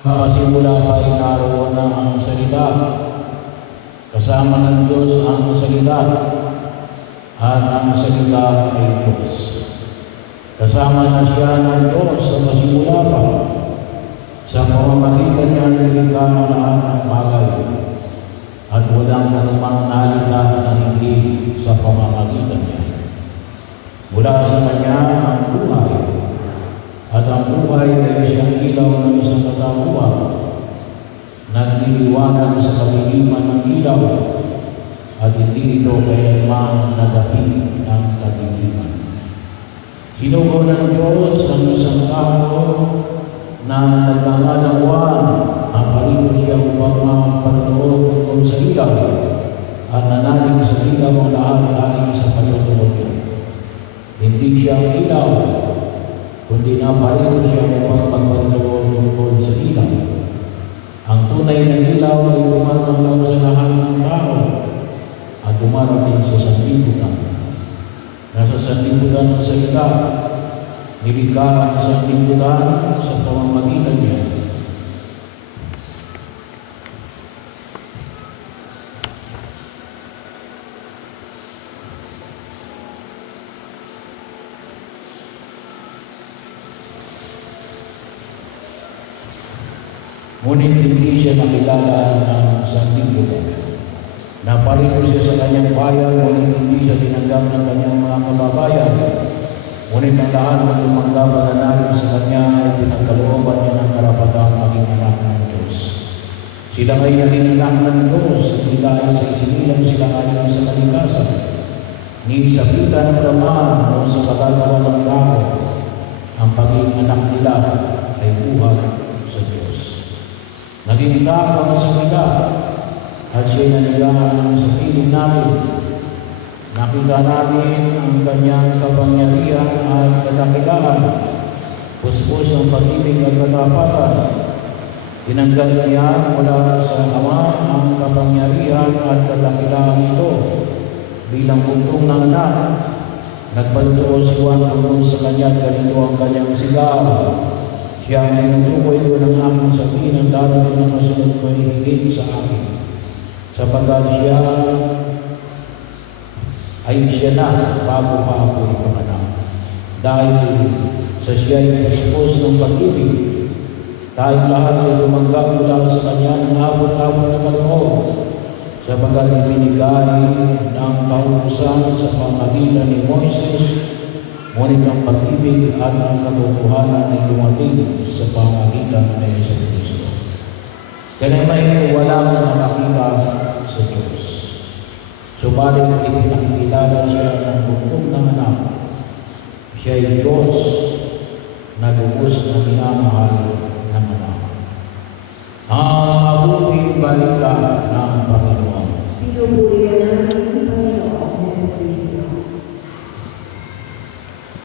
Simula pa ay naroon na ang salita. Kasama ng Diyos ang salita. At ang salita ay Diyos. Kasama na siya ng Diyos sa masimula pa. Sa pamamagitan niya nilikha ang lahat ng bagay. At walang anumang nalika na hindi sa pamamagitan niya. Mula sa kanya ang buhay. At ang buhay ay siyang ilaw ng isang katauhan, nagliliwanag sa kaliliman ng ilaw, at hindi ito kailanman nagabi ng kadiliman. Sinugo ng Diyos ang isang tao na nagmamalawan ang palibot siya upang mapatuloy tungkol sa ilaw, at nanalig sa ilaw ang lahat-lahat sa patuloy niya. Hindi siya ang ilaw, kundi naparin siya upang magpatuloy tungkol sa ilaw. Ang tunay na ilaw ay dumarating sa lahat ng tao at dumarating sa sanlibutan. Nasa sanlibutan ng salita, nilikha ang sanlibutan sa pamamagitan niya. Ngunit hindi siya nakilala ng sanlibutan. Napalito siya sa kanyang bayan, ngunit hindi siya tinanggap ng kanyang mga kababayan. Ngunit ang lahat ng tumanggap at nanalig sa kanya ay pinagkalooban niya ng karapatang maging anak ng Diyos. Sila ay naging anak ng Diyos, hindi dahil sa isinilang sila ayon sa kalikasan. Ni sabitan ng laman o sa katatawa ng tao, ang pagiging anak nila ay buhay sa Diyos. Naging tapang sa kanila at siya'y nanigaan sa piling namin. Nakita namin ang kanyang kapangyarihan at kadakilaan, puspos ang pag-ibig at katapatan. Tinanggal niya mula sa Ama ang kapangyarihan at kadakilaan ito bilang buntong ng anak. Nagpaluto si Juan tungkol sa kanya at ganito ang kanyang sigaw. Siya ang tinutukoy ko ng aking sabihin ang darating na masunod ko ay higit sa akin. Sapagkat siya na bago pa ako ipanganak. Dahil sa siya ay puspos ng pag-ibig, tayong lahat ay lumanggap mula sa kanya ng abot-abot na kaloob. Sapagkat ibinigay ng kautusan sa pamagitan ni Moises, ngunit ang pag-ibig at ang katotohanan ay dumating sa pamagitan ni Jesucristo. Kaya may walang nakakita sa Diyos. Subalit ipinakikilala siya ng buntong ng anak. Siya ay Diyos na lubos na minamahal ng anak. Ang mabuting balita ng Panginoon. Pinupuri ka namin, Panginoon Jesucristo.